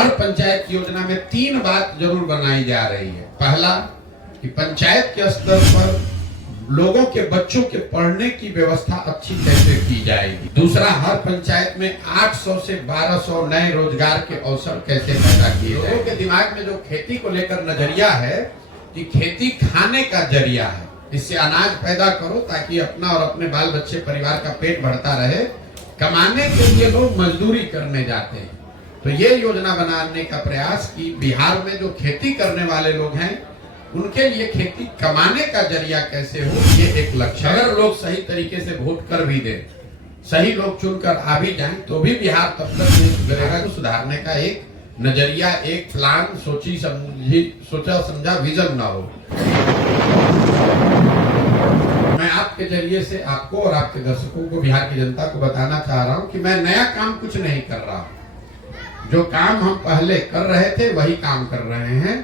हर पंचायत की योजना में 3 बात जरूर बनाई जा रही है। पहला कि पंचायत के स्तर पर लोगों के बच्चों के पढ़ने की व्यवस्था अच्छी कैसे की जाएगी। दूसरा, हर पंचायत में 800 से 1200 नए रोजगार के अवसर कैसे पैदा किए जाएंगे। लोगों के दिमाग में जो खेती को लेकर नजरिया है कि खेती खाने का जरिया है, इससे अनाज पैदा करो ताकि अपना और अपने बाल बच्चे परिवार का पेट भरता रहे। कमाने के लिए लोग मजदूरी करने जाते हैं। तो ये योजना बनाने का प्रयास कि बिहार में जो खेती करने वाले लोग हैं उनके लिए खेती कमाने का जरिया कैसे हो, ये एक लक्ष्य है। अगर लोग सही तरीके से वोट कर भी दें, सही लोग चुनकर आ भी जाएं, तो भी बिहार तब तक नहीं सुधरेगा। तो सुधारने का एक नजरिया, एक प्लान, सोचा समझा विजन ना हो। मैं आपके जरिए से आपको और आपके दर्शकों को, बिहार की जनता को बताना चाह रहा हूं कि मैं नया काम कुछ नहीं कर रहा हूं। जो काम हम पहले कर रहे थे वही काम कर रहे हैं।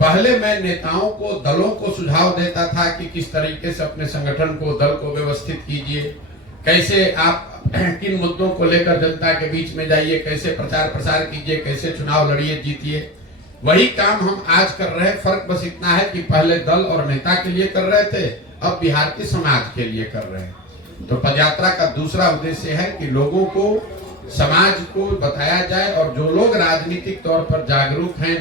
पहले मैं नेताओं को, दलों को सुझाव देता था कि किस तरीके से अपने संगठन को, दल को व्यवस्थित कीजिए, कैसे आप किन मुद्दों को लेकर जनता के बीच में जाइए, कैसे प्रचार प्रसार कीजिए, कैसे चुनाव लड़िए, जीतिए। वही काम हम आज कर रहे हैं। फर्क बस इतना है कि पहले दल और नेता के लिए कर रहे थे, अब बिहार के समाज के लिए कर रहे हैं। तो पदयात्रा का दूसरा उद्देश्य है कि लोगों को, समाज को बताया जाए, और जो लोग राजनीतिक तौर पर जागरूक हैं,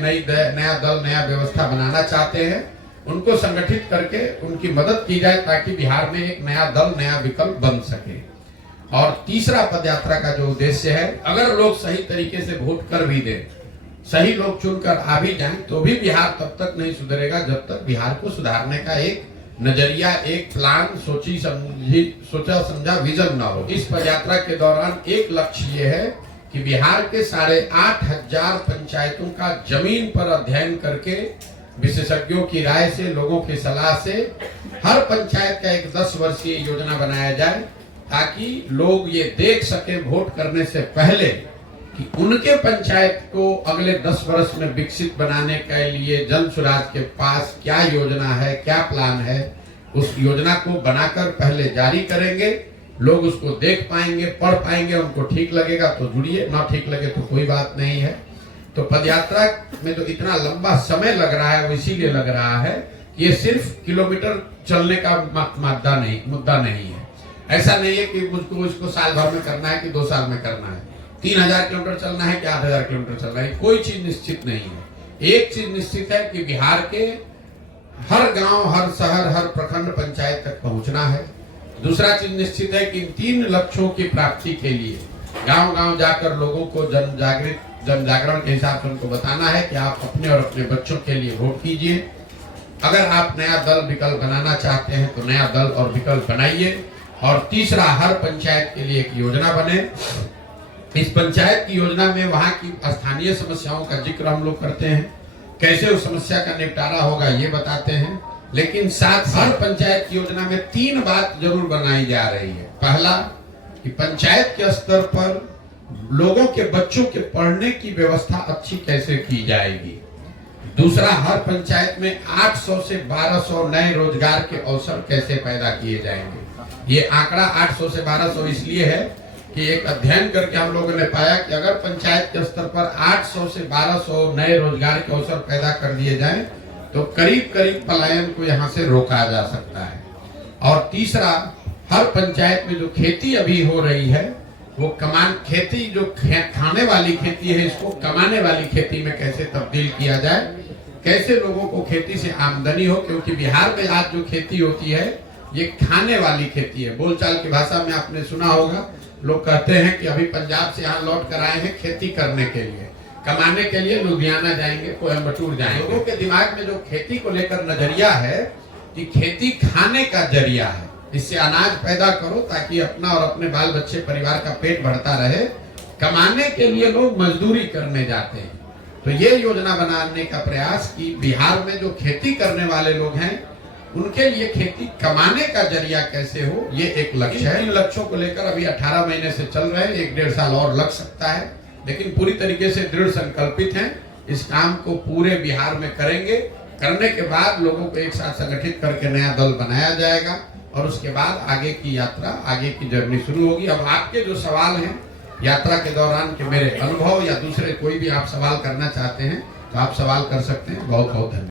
नया दल, नया व्यवस्था बनाना चाहते हैं, उनको संगठित करके उनकी मदद की जाए ताकि बिहार में एक नया दल, नया विकल्प बन सके। और तीसरा पदयात्रा का जो उद्देश्य है, अगर लोग सही तरीके से वोट कर भी दें, सही लोग चुनकर आ भी जाएं, तो भी बिहार तब तक नहीं सुधरेगा जब तक बिहार को सुधारने का एक नजरिया, एक प्लान, सोचा समझा विजन ना हो। इस पदयात्रा के दौरान एक लक्ष्य ये है कि बिहार के 8,500 पंचायतों का जमीन पर अध्ययन करके, विशेषज्ञों की राय से, लोगों की सलाह से हर पंचायत का एक 10 वर्षीय योजना बनाया जाए ताकि लोग ये देख सके वोट करने से पहले कि उनके पंचायत को अगले 10 वर्ष में विकसित बनाने के लिए जन सुराज के पास क्या योजना है, क्या प्लान है। उस योजना को बनाकर पहले जारी करेंगे, लोग उसको देख पाएंगे, पढ़ पाएंगे, उनको ठीक लगेगा तो जुड़िए, ना ठीक लगे तो कोई बात नहीं है। तो पदयात्रा में जो इतना लंबा समय लग रहा है वो इसीलिए लग रहा है कि ये सिर्फ किलोमीटर चलने का मुद्दा नहीं है। ऐसा नहीं है कि मुझको इसको साल भर में करना है कि 2 साल में करना है, 3000 किलोमीटर चलना है कि 8000 किलोमीटर चलना है, कोई चीज निश्चित नहीं है। एक चीज निश्चित है कि बिहार के हर गांव, हर शहर, हर प्रखंड पंचायत तक पहुंचना है। दूसरा चीज निश्चित है कि इन 3 लक्ष्यों की प्राप्ति के लिए गांव गांव जाकर लोगों को जन जागरण के हिसाब से उनको बताना है कि आप अपने और अपने बच्चों के लिए वोट कीजिए। अगर आप नया दल, विकल्प बनाना चाहते हैं तो नया दल और विकल्प बनाइए। और तीसरा, हर पंचायत के लिए एक योजना बने। इस पंचायत की योजना में वहां की स्थानीय समस्याओं का जिक्र हम लोग करते हैं, कैसे उस समस्या का निपटारा होगा ये बताते हैं। लेकिन साथ हर पंचायत की योजना में 3 बात जरूर बनाई जा रही है। पहला कि पंचायत के स्तर पर लोगों के बच्चों के पढ़ने की व्यवस्था अच्छी कैसे की जाएगी। दूसरा, हर पंचायत में 800 से 1200 नए रोजगार के अवसर कैसे पैदा किए जाएंगे। ये आंकड़ा 800 से 1200 इसलिए है कि एक अध्ययन करके हम लोगों ने पाया कि अगर पंचायत के स्तर पर 800 से 1200 नए रोजगार के अवसर पैदा कर दिए जाएं तो करीब करीब पलायन को यहाँ से रोका जा सकता है। और तीसरा, हर पंचायत में जो खेती अभी हो रही है वो खेती जो खाने वाली खेती है, इसको कमाने वाली खेती में कैसे तब्दील किया जाए, कैसे लोगों को खेती से आमदनी हो। क्योंकि बिहार में आज जो खेती होती है ये खाने वाली खेती है। बोलचाल की भाषा में आपने सुना होगा, लोग कहते हैं कि अभी पंजाब से यहाँ लौट कर आए हैं खेती करने के लिए, कमाने के लिए लुधियाना जाएंगे, कोयम्बटूर जाएंगे। लोगों के दिमाग में जो खेती को लेकर नजरिया है कि खेती खाने का जरिया है, इससे अनाज पैदा करो ताकि अपना और अपने बाल बच्चे परिवार का पेट भरता रहे। कमाने के लिए लोग मजदूरी करने जाते हैं। तो ये योजना बनाने का प्रयास कि बिहार में जो खेती करने वाले लोग हैं उनके लिए खेती कमाने का जरिया कैसे हो, ये एक लक्ष्य है। इन लक्ष्यों को लेकर अभी 18 महीने से चल रहे हैं, 1-1.5 साल और लग सकता है, लेकिन पूरी तरीके से दृढ़ संकल्पित हैं। इस काम को पूरे बिहार में करेंगे। करने के बाद लोगों को एक साथ संगठित करके नया दल बनाया जाएगा और उसके बाद आगे की यात्रा, आगे की जर्नी शुरू होगी। अब आपके जो सवाल हैं यात्रा के दौरान के मेरे अनुभव या दूसरे कोई भी आप सवाल करना चाहते हैं तो आप सवाल कर सकते हैं। बहुत बहुत धन्यवाद।